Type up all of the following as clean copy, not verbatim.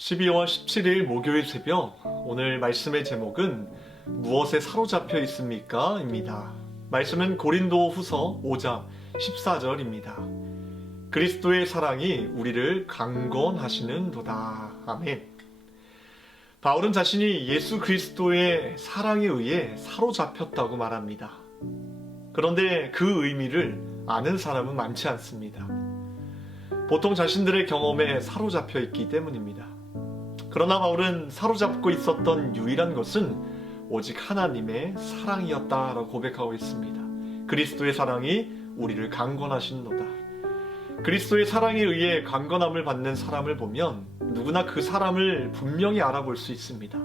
12월 17일 목요일 새벽, 오늘 말씀의 제목은 무엇에 사로잡혀 있습니까? 입니다. 말씀은 고린도 후서 5장 14절입니다. 그리스도의 사랑이 우리를 강건하시는도다. 아멘. 바울은 자신이 예수 그리스도의 사랑에 의해 사로잡혔다고 말합니다. 그런데 그 의미를 아는 사람은 많지 않습니다. 보통 자신들의 경험에 사로잡혀 있기 때문입니다. 그러나 바울은 사로잡고 있었던 유일한 것은 오직 하나님의 사랑이었다라고 고백하고 있습니다. 그리스도의 사랑이 우리를 강건하시는도다. 그리스도의 사랑에 의해 강건함을 받는 사람을 보면 누구나 그 사람을 분명히 알아볼 수 있습니다.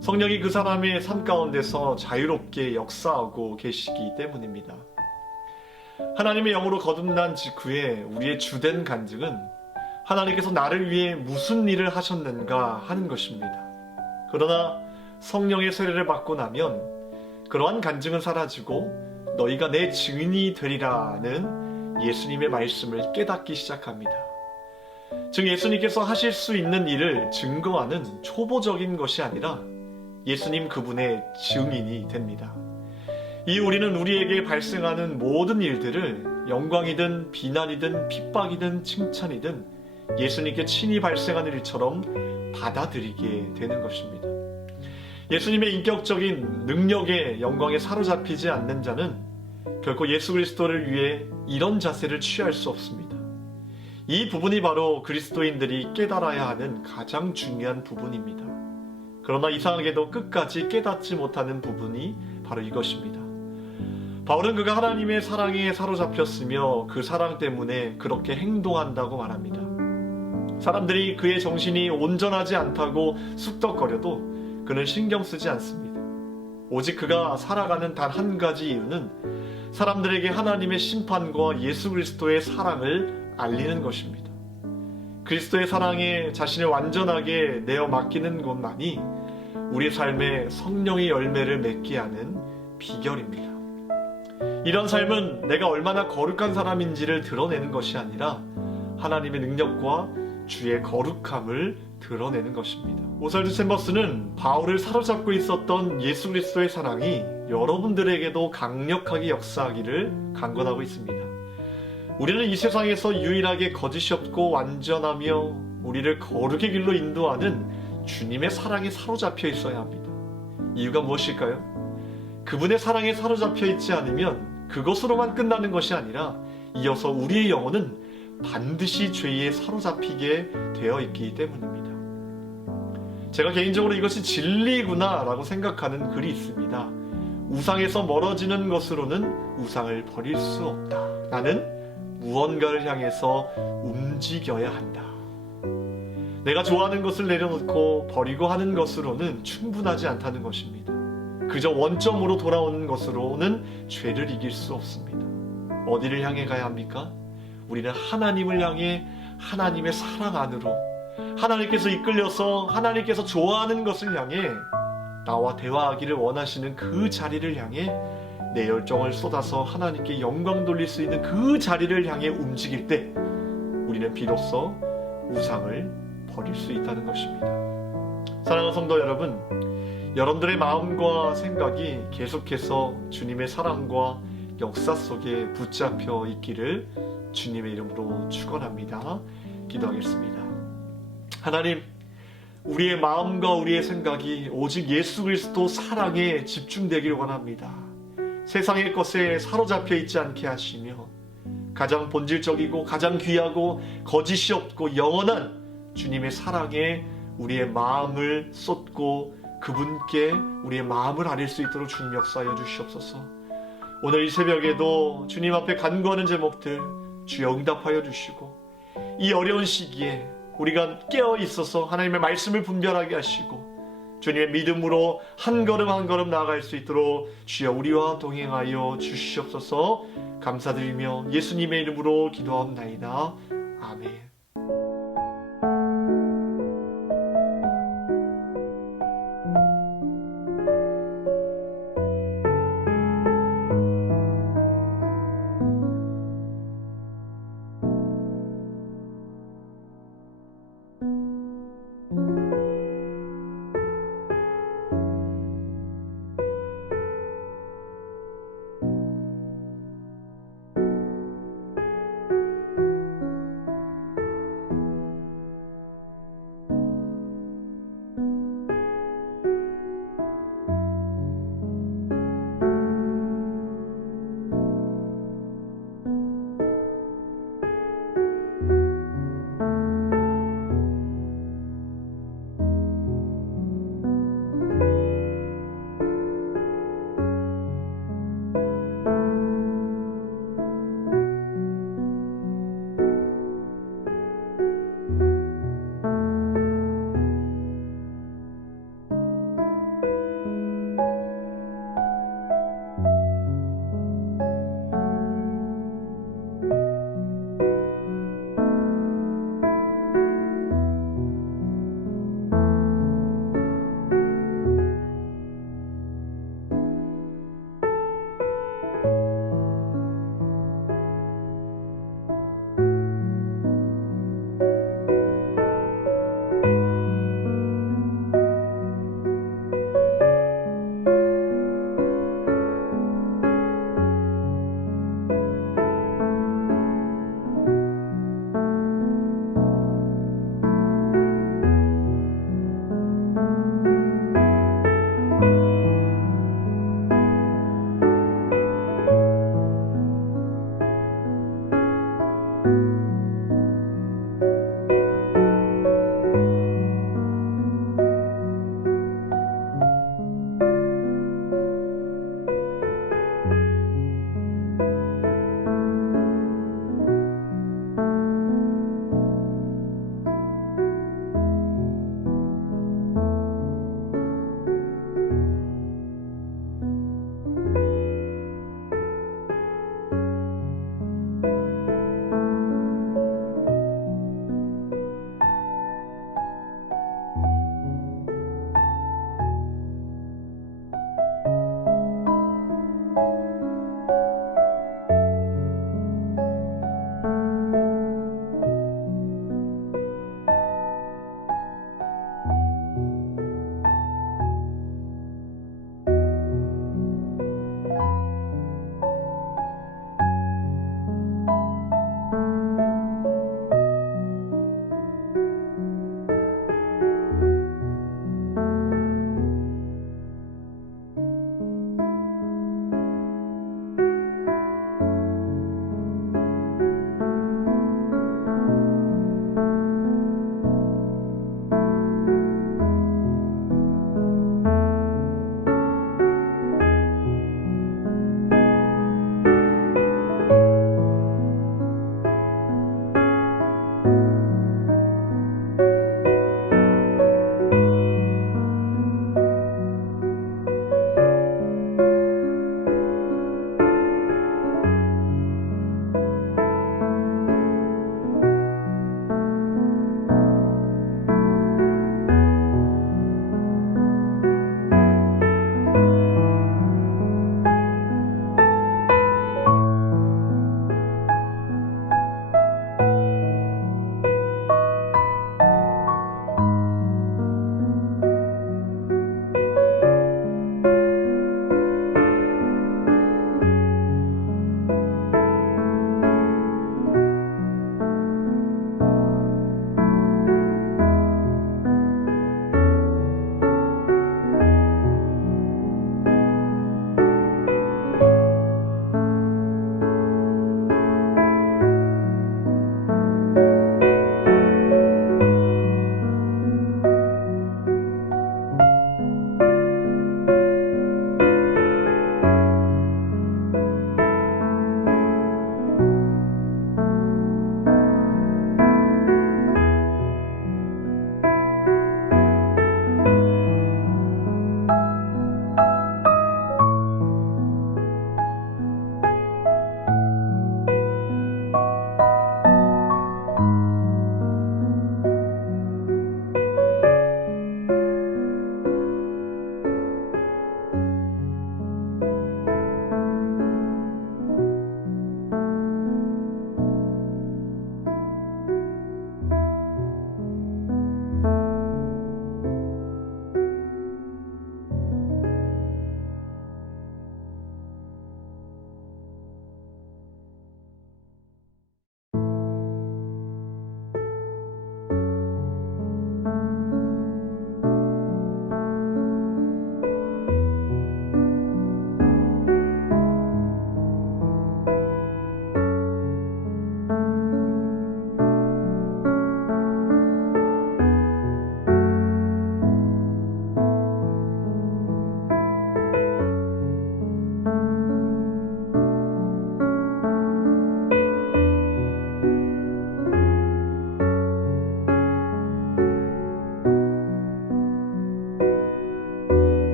성령이 그 사람의 삶 가운데서 자유롭게 역사하고 계시기 때문입니다. 하나님의 영으로 거듭난 직후에 우리의 주된 간증은 하나님께서 나를 위해 무슨 일을 하셨는가 하는 것입니다. 그러나 성령의 세례를 받고 나면 그러한 간증은 사라지고 너희가 내 증인이 되리라는 예수님의 말씀을 깨닫기 시작합니다. 즉 예수님께서 하실 수 있는 일을 증거하는 초보적인 것이 아니라 예수님 그분의 증인이 됩니다. 이 우리는 우리에게 발생하는 모든 일들을 영광이든 비난이든 핍박이든 칭찬이든 예수님께 친히 발생하는 일처럼 받아들이게 되는 것입니다. 예수님의 인격적인 능력에 영광에 사로잡히지 않는 자는 결코 예수 그리스도를 위해 이런 자세를 취할 수 없습니다. 이 부분이 바로 그리스도인들이 깨달아야 하는 가장 중요한 부분입니다. 그러나 이상하게도 끝까지 깨닫지 못하는 부분이 바로 이것입니다. 바울은 그가 하나님의 사랑에 사로잡혔으며 그 사랑 때문에 그렇게 행동한다고 말합니다. 사람들이 그의 정신이 온전하지 않다고 쑥덕거려도 그는 신경 쓰지 않습니다. 오직 그가 살아가는 단 한 가지 이유는 사람들에게 하나님의 심판과 예수 그리스도의 사랑을 알리는 것입니다. 그리스도의 사랑에 자신을 완전하게 내어 맡기는 것만이 우리 삶에 성령의 열매를 맺게 하는 비결입니다. 이런 삶은 내가 얼마나 거룩한 사람인지를 드러내는 것이 아니라 하나님의 능력과 주의 거룩함을 드러내는 것입니다. 오살드 챔버스는 바울을 사로잡고 있었던 예수 그리스도의 사랑이 여러분들에게도 강력하게 역사하기를 간구하고 있습니다. 우리는 이 세상에서 유일하게 거짓이 없고 완전하며 우리를 거룩의 길로 인도하는 주님의 사랑에 사로잡혀 있어야 합니다. 이유가 무엇일까요? 그분의 사랑에 사로잡혀 있지 않으면 그것으로만 끝나는 것이 아니라 이어서 우리의 영혼은 반드시 죄에 사로잡히게 되어 있기 때문입니다. 제가 개인적으로 이것이 진리구나 라고 생각하는 글이 있습니다. 우상에서 멀어지는 것으로는 우상을 버릴 수 없다. 나는 무언가를 향해서 움직여야 한다. 내가 좋아하는 것을 내려놓고 버리고 하는 것으로는 충분하지 않다는 것입니다. 그저 원점으로 돌아오는 것으로는 죄를 이길 수 없습니다. 어디를 향해 가야 합니까? 우리는 하나님을 향해 하나님의 사랑 안으로 하나님께서 이끌려서 하나님께서 좋아하는 것을 향해 나와 대화하기를 원하시는 그 자리를 향해 내 열정을 쏟아서 하나님께 영광 돌릴 수 있는 그 자리를 향해 움직일 때 우리는 비로소 우상을 버릴 수 있다는 것입니다. 사랑하는 성도 여러분, 여러분들의 마음과 생각이 계속해서 주님의 사랑과 역사 속에 붙잡혀 있기를 주님의 이름으로 축원합니다. 기도하겠습니다. 하나님, 우리의 마음과 우리의 생각이 오직 예수 그리스도 사랑에 집중되길 원합니다. 세상의 것에 사로잡혀 있지 않게 하시며 가장 본질적이고 가장 귀하고 거짓이 없고 영원한 주님의 사랑에 우리의 마음을 쏟고 그분께 우리의 마음을 아릴 수 있도록 주님 역사하여 주시옵소서. 오늘 이 새벽에도 주님 앞에 간구하는 제목들 주여 응답하여 주시고 이 어려운 시기에 우리가 깨어 있어서 하나님의 말씀을 분별하게 하시고 주님의 믿음으로 한 걸음 한 걸음 나아갈 수 있도록 주여 우리와 동행하여 주시옵소서. 감사드리며 예수님의 이름으로 기도하옵나이다. 아멘.